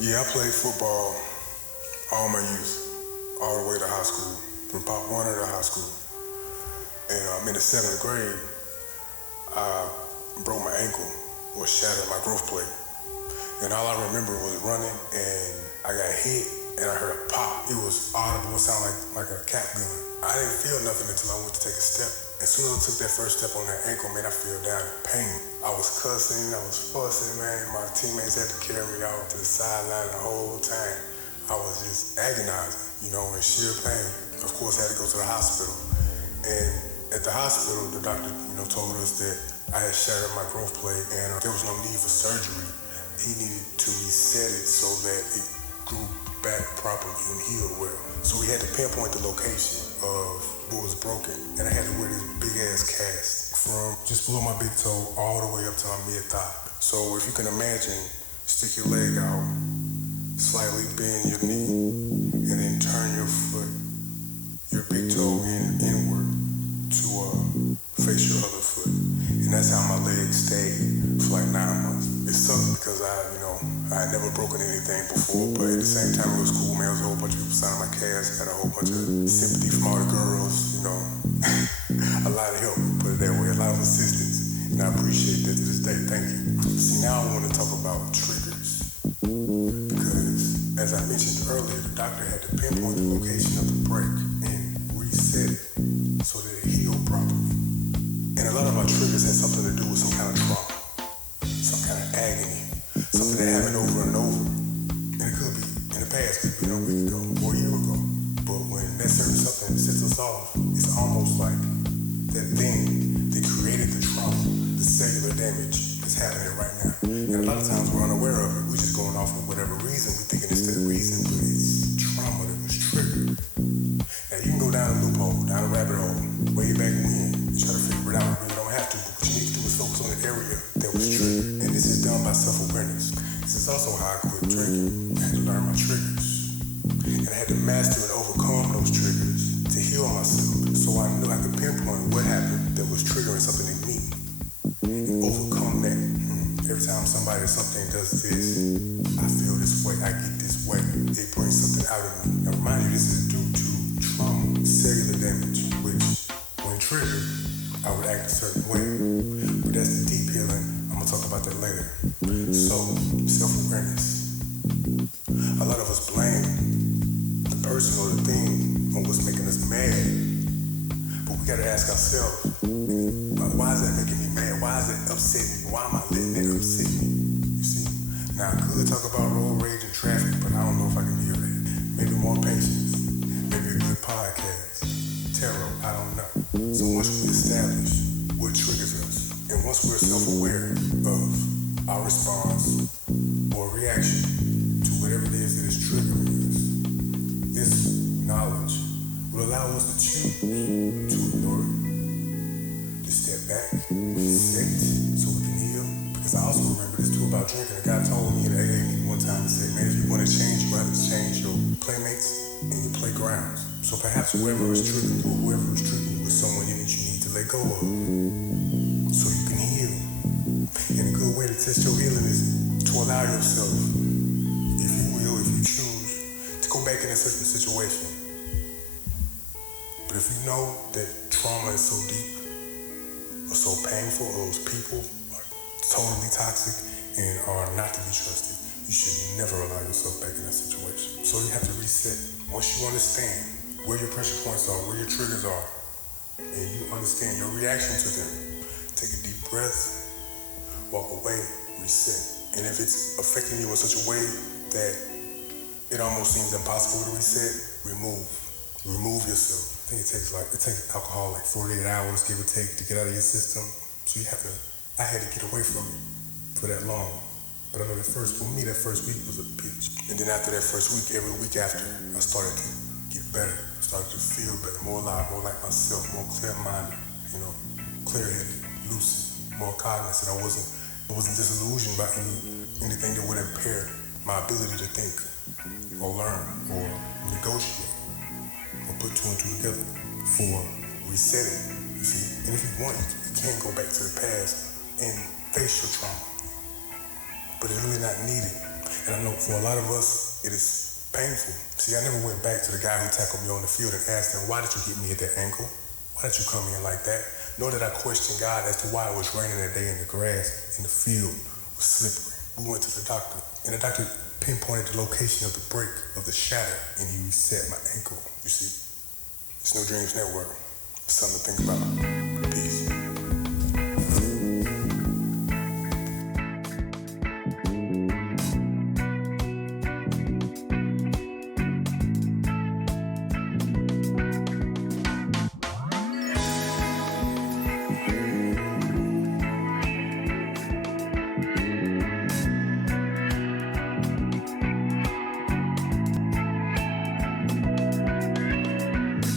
Yeah, I played football all my youth, all the way to high school, from Pop Warner to high school. And in the seventh grade, I broke my ankle or shattered my growth plate. And all I remember was running and I got hit and I heard a pop. It was audible, it sounded like a cap gun. I didn't feel nothing until I went to take a step. As soon as I took that first step on that ankle, man, I fell down in pain. I was cussing, I was fussing, man. My teammates had to carry me out to the sideline the whole time. I was just agonizing, in sheer pain. Of course, I had to go to the hospital. And at the hospital, the doctor, told us that I had shattered my growth plate and there was no need for surgery. He needed to reset it so that it grew back properly and healed well. So we had to pinpoint the location of what was broken, and I had to wear this big ass cast from just below my big toe all the way up to my mid thigh. So if you can imagine, stick your leg out, slightly bend your knee, and then turn your foot, your big toe inward to face your other foot. And that's how my leg stayed for like 9 months. It sucked because I had never broken anything before, but at the same time it was cool, man. There was a whole bunch of people signing my cast, got a whole bunch of sympathy from all the girls, a lot of help, put it that way, a lot of assistance. And I appreciate that to this day, thank you. See, now I want to talk about triggers. Because, as I mentioned earlier, the doctor had to pinpoint the location of the break and reset it so that it healed properly. And a lot of our triggers had something to do with some kind of trauma, some kind of agony, something that happened over and over. And it could be in the past, could be a week ago or a year ago. But when that certain something sets us off, it's almost like that thing that created the trauma, the cellular damage is happening right now. And a lot of times we're unaware of it. We're just going off for whatever reason. We're thinking it's the reason, but it's trauma that was triggered. Now you can go down a loophole, down a rabbit hole, way back when, and try to figure it out. You really don't have to, but what you need to do is focus on the area that was triggered. And this is done by self-awareness. This is also how I quit drinking. I had to learn my triggers. And I had to master and overcome those triggers to heal myself. So I knew I could pinpoint what happened that was triggering something in me and overcome that. Every time somebody or something does this, I feel this way, I get this way. They bring something out of me. Now remind you, this is due to trauma, cellular damage, which when triggered, I would act a certain way. But that's the deep healing. I'm gonna talk about that later. So, self-awareness. A lot of us blame the person or the thing on what's making us mad. But we gotta ask ourselves, why is that making me mad? Why is it upsetting me? Why am I letting it upset me? You see? Now I could talk about road rage and traffic, but I don't know if I can hear that. Maybe more patience. Maybe a good podcast. Tarot, I don't know. So once we establish what triggers us, and once we're self-aware of our response or reaction to whatever it is that is triggering us, this knowledge will allow us to choose to ignore it, to step back, reset, so we can heal. Because I also remember this too about drinking. A guy told me in the AA meeting one time, he said, man, if you want to change, you have to change your playmates and your playgrounds. So perhaps whoever is triggering you or whoever is triggering you is someone that you need to let go of so you can heal. And a good way to test your healing is to allow yourself, if you will, if you choose, to go back in a certain situation. But if you know that trauma is so deep or so painful, or those people are totally toxic and are not to be trusted, you should never allow yourself back in that situation. So you have to reset. Once you understand where your pressure points are, where your triggers are, and you understand your reaction to them, take a deep breath, walk away, reset. And if it's affecting you in such a way that it almost seems impossible to reset, remove yourself. I think it takes alcohol like 48 hours, give or take, to get out of your system. So I had to get away from it for that long. But I know for me, that first week was a bitch. And then after that first week, every week after, I started to get better. I started to feel better, more alive, more like myself, more clear-minded, clear-headed, lucid, more cognizant. I wasn't disillusioned by anything that would impair my ability to think or learn or negotiate or put two and two together for resetting, you see. And if you want, you can go back to the past and face your trauma. But it's really not needed. And I know for a lot of us, it is painful. See, I never went back to the guy who tackled me on the field and asked him, why did you hit me at that ankle? Why did you come in like that? Nor did I question God as to why it was raining that day in the grass, in the field, was slippery. We went to the doctor, and the doctor pinpointed the location of the break, of the shatter, and he reset my ankle, you see. It's No Dreams Network. It's something to think about.